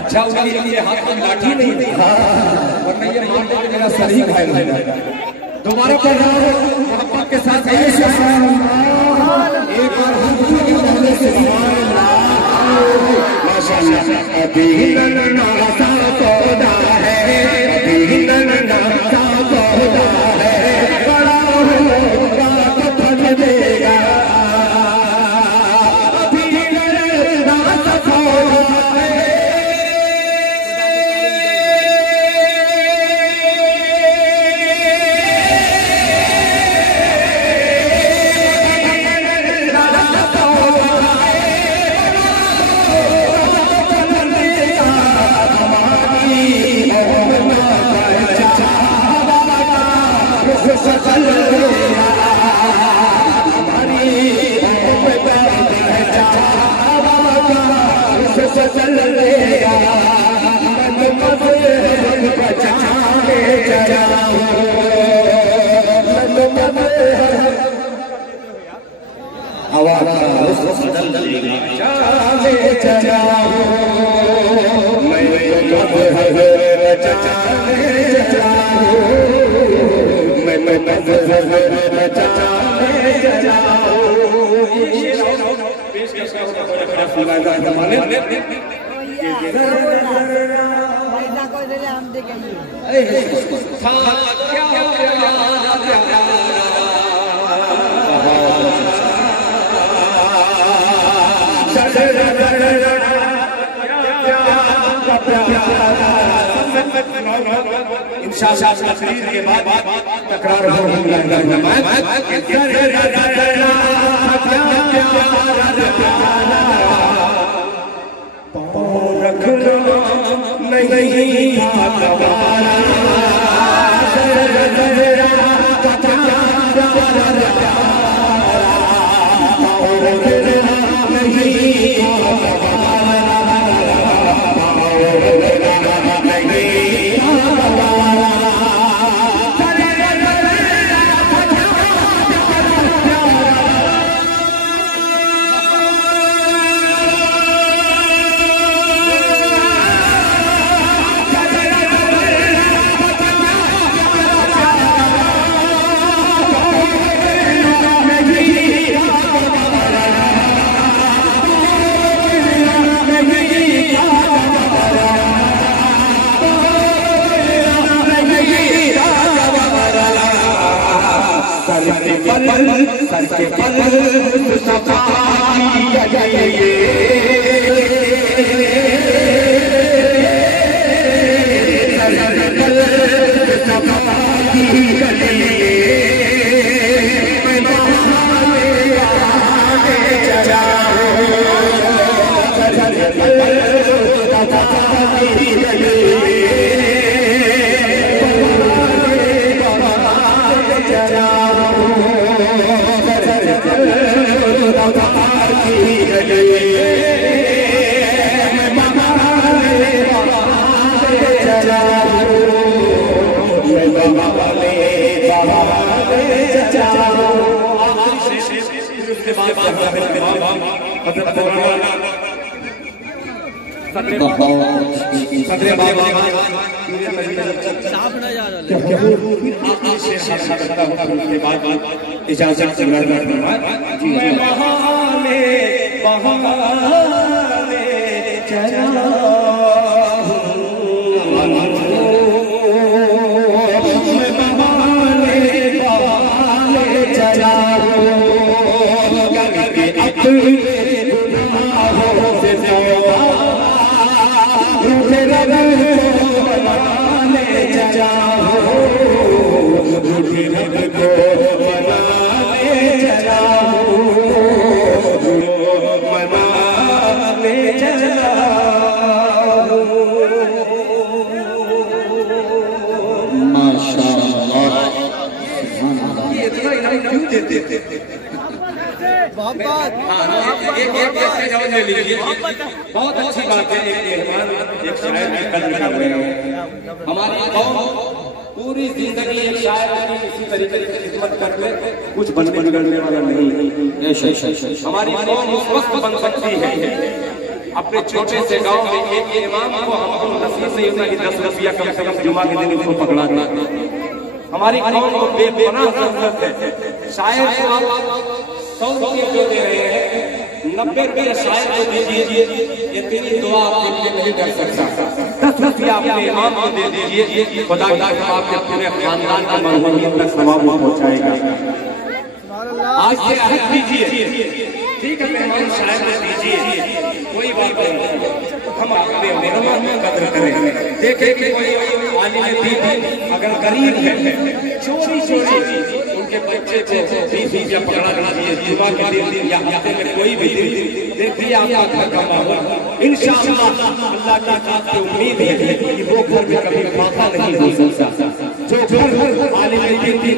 अच्छा उनके हाथ में लाठी नहीं थी, वरना ये मारने के मेरा सर ही घायल हो जाएगा। दोबारा पढ़ रहा हूँ मोहब्बत के साथ एक बार पहले से माशाअल्लाह। अभी नन्ना सा पौधा है, अभी नन्ना सा पौधा है, बड़ा होगा तो फल देगा। अभी नन्ना सा पौधा है, इंशाअल्लाह तकरीर के बाद तकरार बहुत अच्छी बात है। एक शायर की कदर कर रहे हैं। हमारी कौम पूरी जिंदगी एक शायर की इसी तरीके से खिदमत करके कुछ बनने बिगड़ने वाला नहीं है। हमारी कौम उस वक्त बन सकती है अपने छोटे से गांव में एक इमाम को हमको नसीब नहीं होता कि 10 रुपया कम से कम जुमा के दिन उसको पकड़ा था। हमारी कौम को बेपनाह जरूरत है। शायद आप 100 रुपये जो दे रहे हैं 90 रुपये शायद को दीजिए, इतनी दुआ आपके लिए नहीं कर सकता। 10 रुपया अपने इमाम को दे दीजिए, खुदा आपके पूरे खानदान का मरहूमियत तक सवाब पहुंचाएगा। आज से अहद कीजिए, ठीक है मेहमान शायद दीजिए, कोई बात नहीं, हम अपने मेहमान में कदर करें। देखें कि कोई आलिम दीन अगर गरीब है, चोरी उनके बच्चे को 20 रुपया पकड़ा दीजिए जुमा के दिन या हफ्ते में कोई भी दिन, देखिए आपका घर का माहौल इंशाअल्लाह अल्लाह की जात की उम्मीद है कि वो घर में कभी फाका नहीं हो सकता। जो घर आलिम दीन की